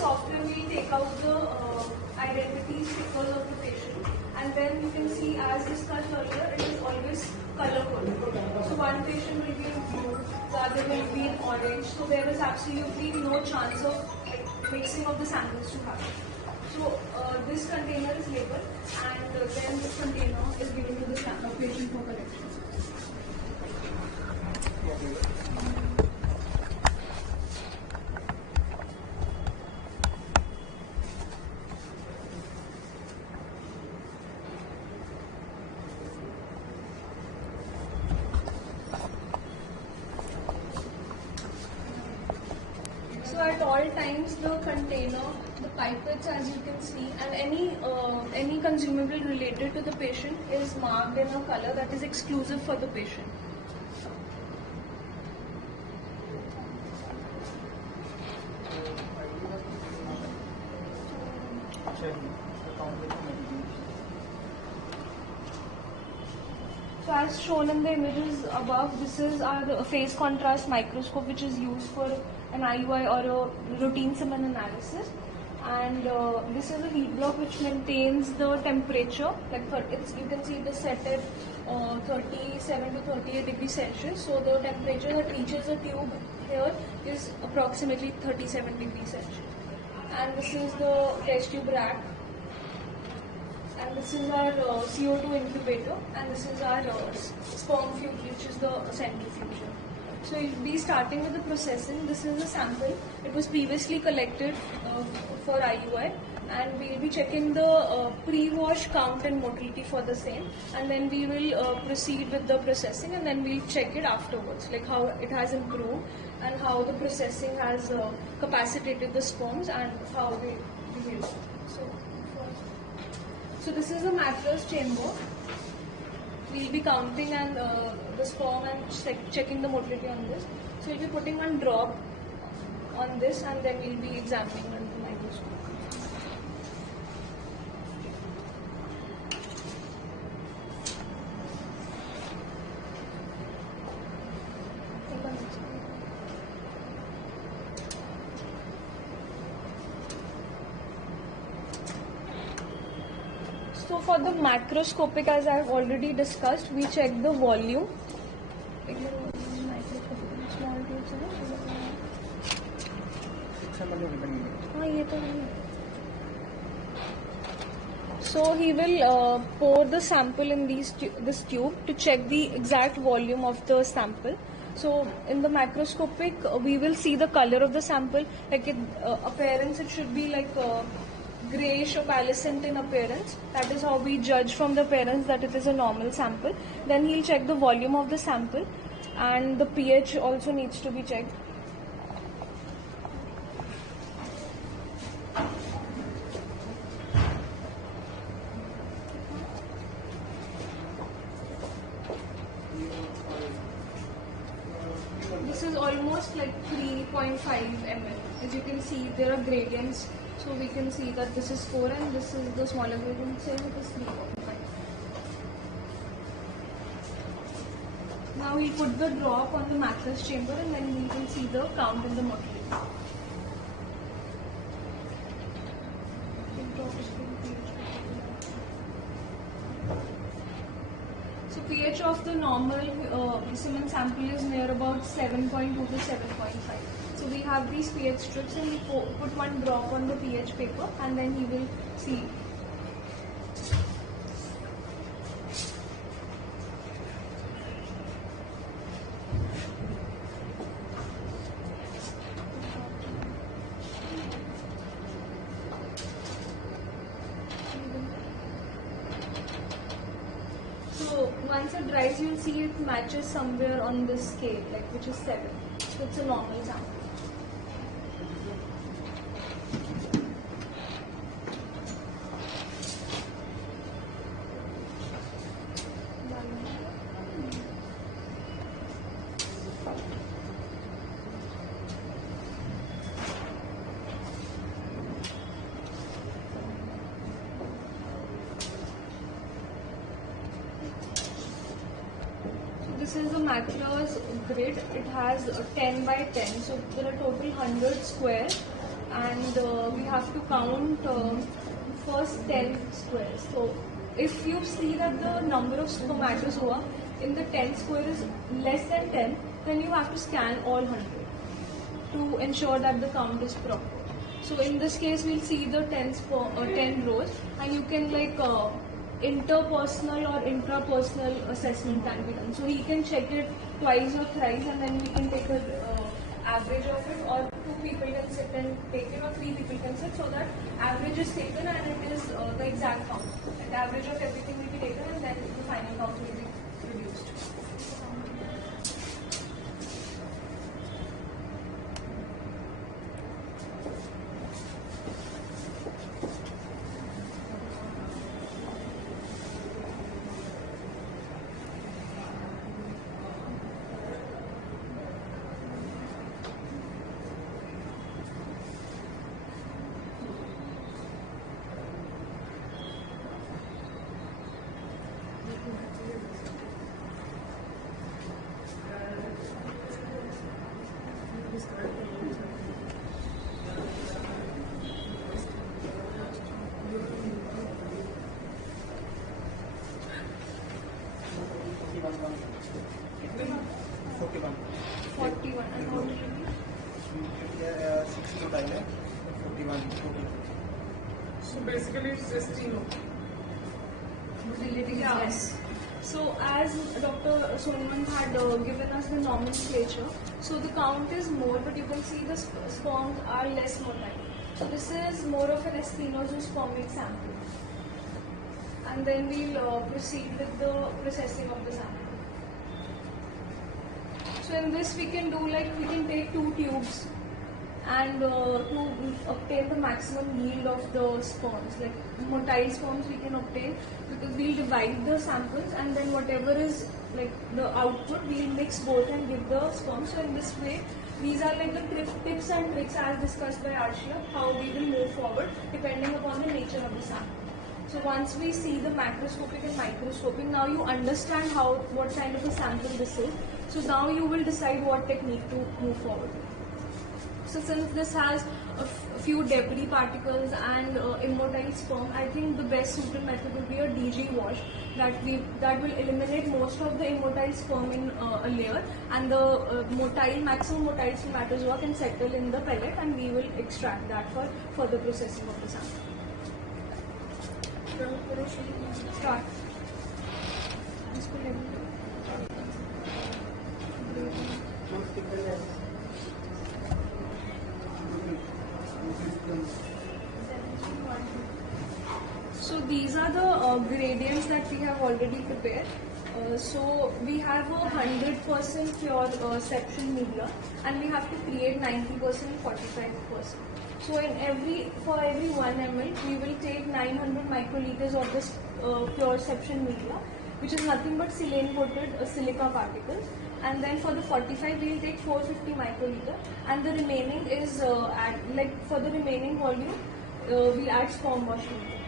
software we take out the identity stickers of the patient, and then you can see, as discussed earlier, it is always color coded. So one patient will be in blue, the other will be in orange. So there is absolutely no chance of mixing of the samples to happen. So this container is labeled, and then this container is given to the patient for collection. So at all times, the container, the pipettes, as you can see, and any consumable related to the patient is marked in a color that is exclusive for the patient. So as shown in the images above, this is the phase contrast microscope, which is used for an IUI or a routine semen analysis. And this is a heat block which maintains the temperature. Like you can see it is set at 37 to 38 degrees Celsius. So the temperature that reaches the tube here is approximately 37 degrees Celsius. And this is the test tube rack. And this is our CO2 incubator, and this is our sperm fuel, which is the centrifuge. So we'll be starting with the processing. This is a sample. It was previously collected for IUI, and we'll be checking the pre-wash count and motility for the same, and then we will proceed with the processing, and then we'll check it afterwards, like how it has improved and how the processing has capacitated the sperms and how they behave. So this is a mattress chamber. We'll be counting and the sperm and checking the motility on this. So we'll be putting one drop on this, and then we'll be examining under the microscope. So for the macroscopic, as I have already discussed, we check the volume. So he will pour the sample in this tube to check the exact volume of the sample. So in the macroscopic, we will see the color of the sample. Like appearance, it should be like grayish or pallescent in appearance. That is how we judge from the appearance that it is a normal sample. Then he'll check the volume of the sample, and the pH also needs to be checked. This is almost like 3.5 ml. As you can see, there are gradients. So we can see that this is 4 and this is the smaller gradient, same it is 3.5. Now we put the drop on the mattress chamber, and then we can see the count in the motility. So pH of the normal semen sample is near about 7.2 to 7.5. So we have these pH strips, and we put one drop on the pH paper, and then he will see. So once it dries, you'll see it matches somewhere on this scale, like which is 7. So it's a normal sample. This is a Mackler's grid. It has 10 by 10, so there are total 100 square, and we have to count first 10 squares. So if you see that the number of spermatozoa in the 10 square is less than 10, then you have to scan all 100 to ensure that the count is proper. So in this case, we'll see the 10 rows, and you can like interpersonal or intrapersonal assessment can be done. So he can check it twice or thrice, and then we can take a average of it, or 2 people can sit and take it, or 3 people can sit, so that average is taken and it is the exact count. The average of everything will be taken, and then the final count will be reduced. 41. 41. And how many? 60 total, 41 total. So basically it's just Yes. So as Dr. Sonman had given us the nomenclature, so the count is more, but you can see the sperms are less motile. So this is more of an asthenospermic sample. And then we'll proceed with the processing of the sample. So in this we can do like, we can take 2 tubes and to obtain the maximum yield of the sperms, like motile sperms we can obtain, because we'll divide the samples and then whatever is like the output, we'll mix both and give the sperms. So in this way, these are like the tips and tricks as discussed by Arshia, how we will move forward depending upon the nature of the sample. So once we see the macroscopic and microscopic, now you understand what kind of a sample this is. So now you will decide what technique to move forward with. So since this has a few debris particles and immotile sperm, I think the best suited method would be a DG wash that will eliminate most of the immotile sperm in a layer, and the maximum motile spermatozoa can settle in the pellet, and we will extract that for further processing of the sample. Start. So these are the gradients that we have already prepared. So we have a 100% pure seption media, and we have to create 90% 45%. So for every 1 ml, we will take 900 microliters of this pure seption media, which is nothing but silane coated silica particles. And then for the 45, we will take 450 microliter, and the remaining is for the remaining volume, we'll add sperm wash media.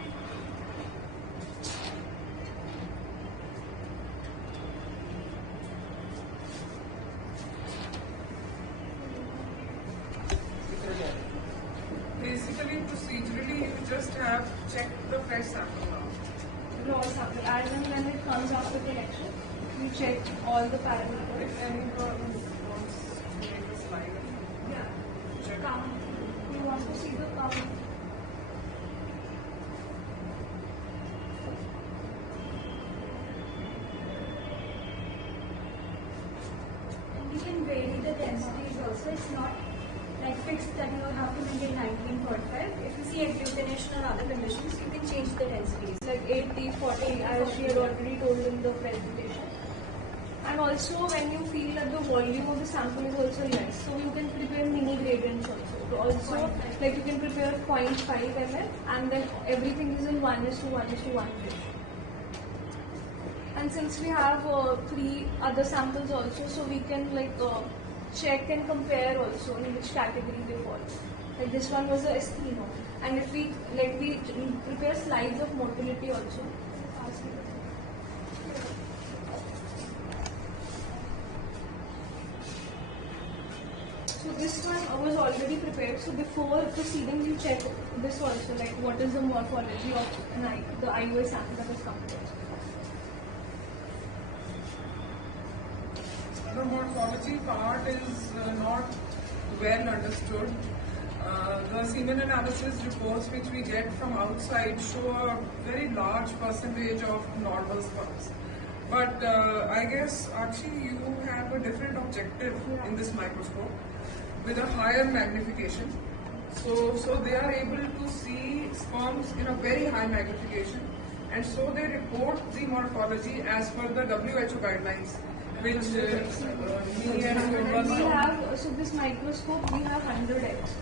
basically procedurally you just have checked the fresh sample now. Raw sample, as and when it comes after collection, we check all the parameters. If anyone wants to make a slide. Yeah. Check. Count. We want to see the count. You can vary the densities also. It's not like fixed that you have to maintain 19.5. If you see agglutination or other conditions, you can change the densities. Like 80, 40, as she had already told in the presentation. And also when you feel that the volume of the sample is also less, so you can prepare mini gradients also. So also, like you can prepare 0.5 ml, and then everything is in 1:1:1 ratio. And since we have 3 other samples also, so we can check and compare also in which category they fall. Like this one was a astheno, and if we prepare slides of motility also. So this one was already prepared. So before proceeding, you check this also, like what is the morphology of the IUI sample that has come to us. The morphology part is not well understood. The semen analysis reports which we get from outside show a very large percentage of normal sperms. But I guess actually you have a different objective in this microscope with a higher magnification. So they are able to see sperms in a very high magnification, and so they report the morphology as per the WHO guidelines, which me and And we Yoga have, so this microscope, we have 100x.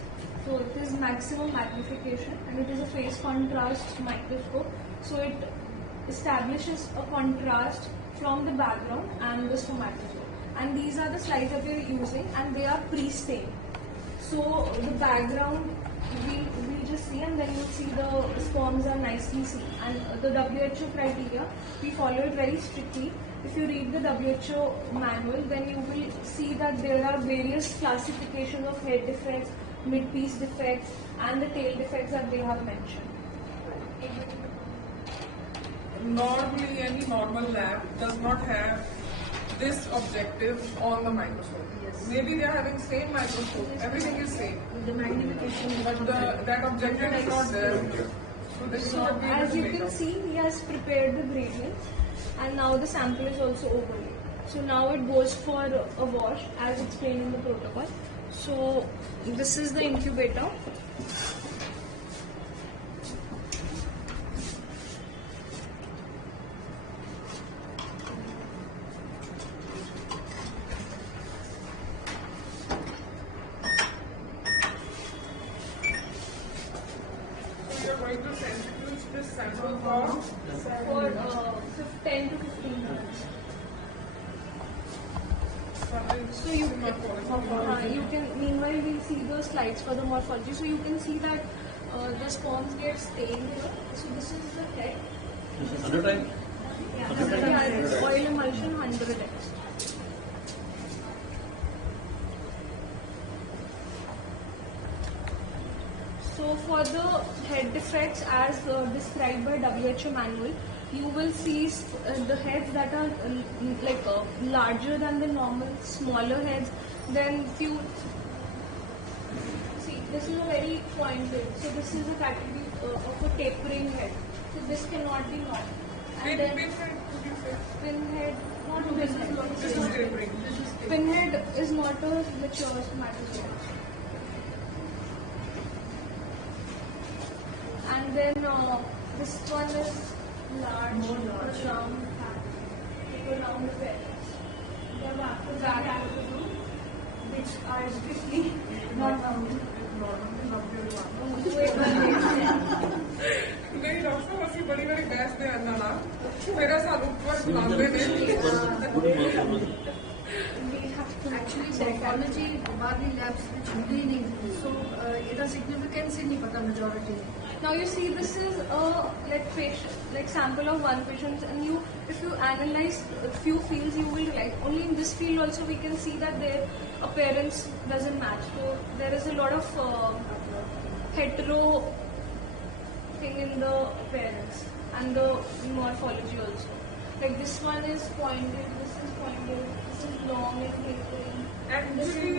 So it is maximum magnification and it is a phase contrast microscope. So it establishes a contrast from the background and the spermatozoa. And these are the slides that we are using, and they are pre-stained. So the background we just see, and then you see the sperms are nicely seen. And the WHO criteria, we follow it very strictly. If you read the WHO manual, then you will see that there are various classifications of head defects, mid-piece defects, and the tail defects that they have mentioned. normally any normal lab does not have this objective on the microscope. Yes. Maybe they are having same microscope, everything is same, The magnification. but that objective is not there. So they will So not be able as to you make can out. see, he has prepared the gradients, and now the sample is also overlaid. So now it goes for a wash as explained in the protocol. So this is the incubator. So you are going to centrifuge this sample for For 10 to 15 minutes. something So you morphology. you can, meanwhile we'll see the slides for the morphology. So you can see that the sperms get stained here. So this is the head. 100 times? Yeah, it's oil emulsion 100x. So for the head defects as described by WHO manual, you will see the heads that are larger than the normal, smaller heads, then few. See, this is a very pointed. So this is a category of a tapering head. So this cannot be normal. And then Pinhead, would you say? pinhead, not pinhead. This is tapering. Pinhead is not a mature spermatozoa. And then this one is large, round, round pellets. Then after that, I have to do, which are strictly not normal. नहीं doctor साहब ਅਸੀਂ ਬੜੀ ਬੜੀ ਬਹਿਸ ਦੇ ਆਨਾ ਨਾ ਮੇਰਾ ਸਾਨੂੰ ਉੱਪਰ ਬੁਲਾਉਂਦੇ ਨੇ We have to Actually, psychology, Barbie labs, which really need. So, its significance is not pata majority. Now you see, this is a sample of one patient, and if you analyze a few fields, you will realize only in this field also we can see that their appearance doesn't match. So there is a lot of hetero thing in the appearance and the morphology also. Like this one is pointed, this is pointed, this is long and tapering. Actually,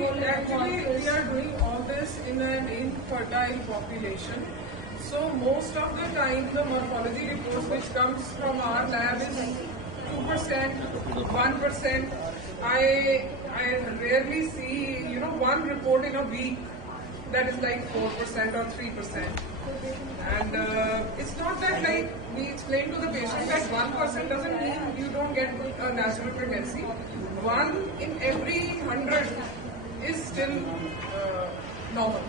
we are doing all this in an infertile population. So most of the time, the morphology reports which comes from our lab is 2%, 1%. I rarely see, one report in a week that is like 4% or 3%. And it's not that like we explain to the patient that 1% doesn't mean you don't get a natural pregnancy. 1 in every 100 is still normal.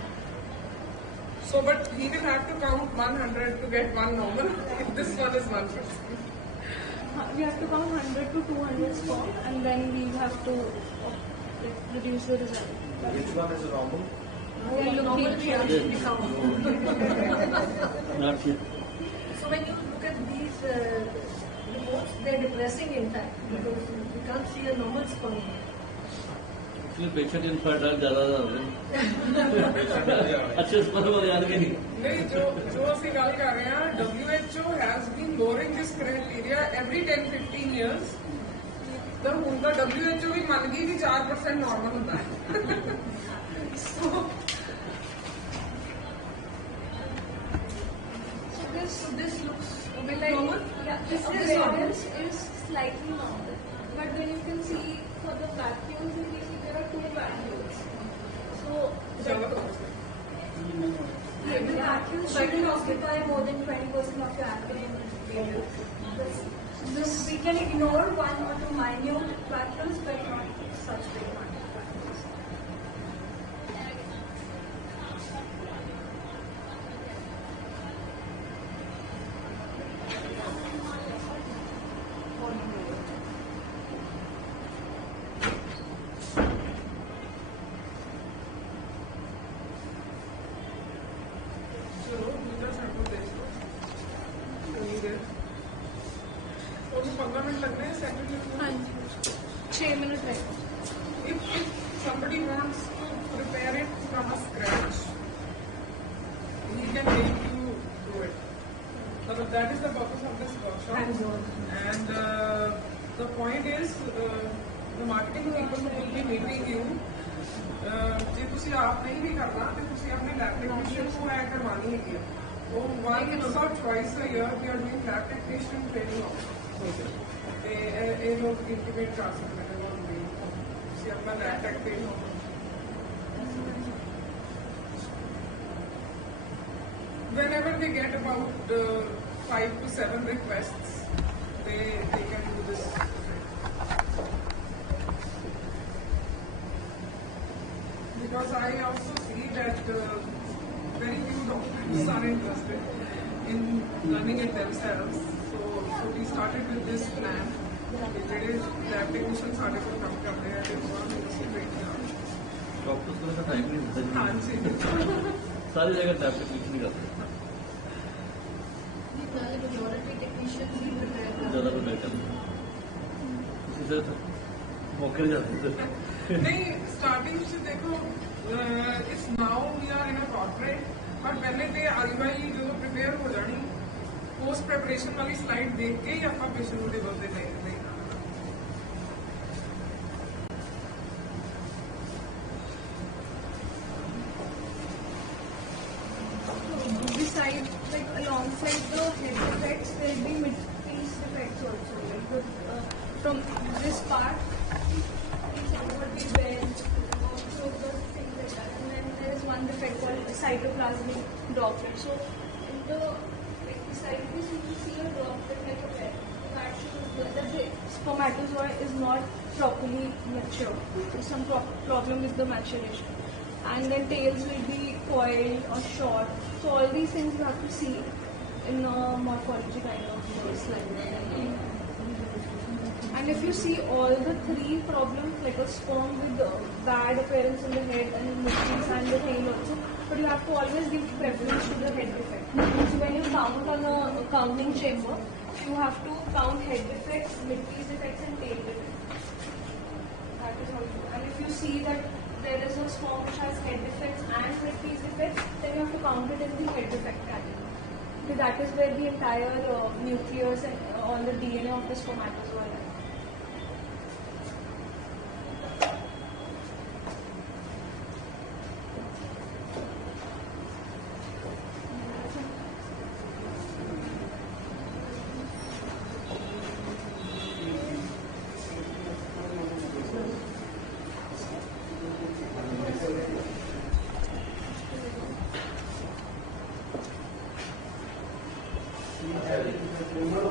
So, but he will have to count 100 to get one normal. If this one is 1%. We have to count 100 to 200 sperm, and then we have to reduce the result. Which one is normal? We'll look Normally, here. actually count. Not yet. So, when you look at these reports, they're depressing in fact because we can't see a normal sperm. Actually patient infertile ज़्यादा अच्छे पर याद के नहीं नहीं जो ਅਸੀਂ ਗੱਲ ਕਰ ਰਹੇ ਹਾਂ WHO has been lowering this criteria every 10-15 years ਤਾਂ ਹੁਣ ਤਾਂ WHO ਵੀ ਮੰਨ ਗਈ ਕਿ 4% ਨਾਰਮਲ ਹੁੰਦਾ ਹੈ So this looks a bit Like, normal. yeah, This this appearance is slightly normal, but then you can see for the vacuoles, you can see there are 2 vacuoles. So ਜ਼ਿਆਦਾ ਤਾਂ the vacuole shouldn't occupy more than 20% of your abdomen area. This we can ignore 1 or 2 minute vacuoles, but not such big ones. ਚਲੋ ਦੂਜਾ sample ਦੇਖ ਲਓ ਉਮੀਦ ਹੈ ਉਹਨੂੰ 15 minute ਲੱਗਣੇ ਆ ਸੈਂਪਲ ਨੂੰ ਹਾਂਜੀ 6 ਮਿੰਟ ਰਹੇ if somebody wants to prepare it from a scratch, he can make you do it. So that is the purpose of this workshop. And the point is, the marketing people will be meeting you. ਜੇ ਤੁਸੀਂ ਆਪ ਨਹੀਂ ਵੀ ਕਰਨਾ ਤੇ ਤੁਸੀਂ ਆਪਣੇ lab technician ਨੂੰ add ਕਰਵਾਉਣੀ ਹੈਗੀ ਉਹ once or twice a year we are doing lab technician training ਤੇ ਇਹ ਲੋਕ ਇੰਟੀਮੇਟ ਕਰ ਸਕਦੇ ਨੇ ਉਹ ਵੀ ਤੁਸੀਂ ਆਪਣਾ ਲੈਬ ਟੈਕ ਤੇ whenever they get about 5 to 7 requests they can do this. Because I also see that very few doctors are interested in learning it themselves. So we started with this plan. ਜਿਹੜੇ lab technicians ਸਾਡੇ ਕੋਲ ਕੰਮ ਕਰਦੇ ਆ ਤੇ ਉਹਨਾਂ ਨੂੰ ਅਸੀਂ train ਕਰਾਂਗੇ। डॉक्टर्स को ऐसा टाइम नहीं मिलता ਹਾਂਜੀ सारी जगह टैब टेक्निक नहीं करते नाले majority technicians ही prepare करते हैं। ज़्यादा प्रिपेयर करते इसी तरह मौके जाते हैं ਨਹੀਂ ਸਟਾਰਟਿੰਗ ਚ ਦੇਖੋ it's now we are in a corporate ਪਰ ਪਹਿਲੇ ਤੇ ਆਈਵਾਈ ਜਦੋਂ ਪ੍ਰਿਪੇਅਰ ਹੋ ਜਾਣੀ ਪੋਸਟ ਪ੍ਰੈਪਰੇਸ਼ਨ ਵਾਲੀ ਸਲਾਈਡ ਦੇਖ ਕੇ ਹੀ ਆਪਾਂ ਪੇਸ਼ੈਂਟ ਨੂੰ ਟੇਬਲ ਤੇ ਲੈ ਲੈਣਾ beside, like alongside the head defects, there will be mid-piece defects also. Like from this part, what we wear, so the things like that. And then there is one defect called cytoplasmic droplet. So in the like beside this, you can see a droplet like a pear. That shows that the spermatozoa is not properly mature. There's some problem with the maturation. And then tails will be coiled or short. So all these things you have to see in a morphology kind of slide. And if you see all the 3 problems, like a sperm with bad appearance in the head and midpiece and the tail also, but you have to always give preference to the head defect. So when you count on a counting chamber, you have to count head defects, midpiece defects and tail defects. That is how you do. And if you see that there is a sperm which has head defects and midpiece defects, then you have to count it in the head defect category. So that is where the entire nucleus and all the DNA of the spermatozoa lies. Número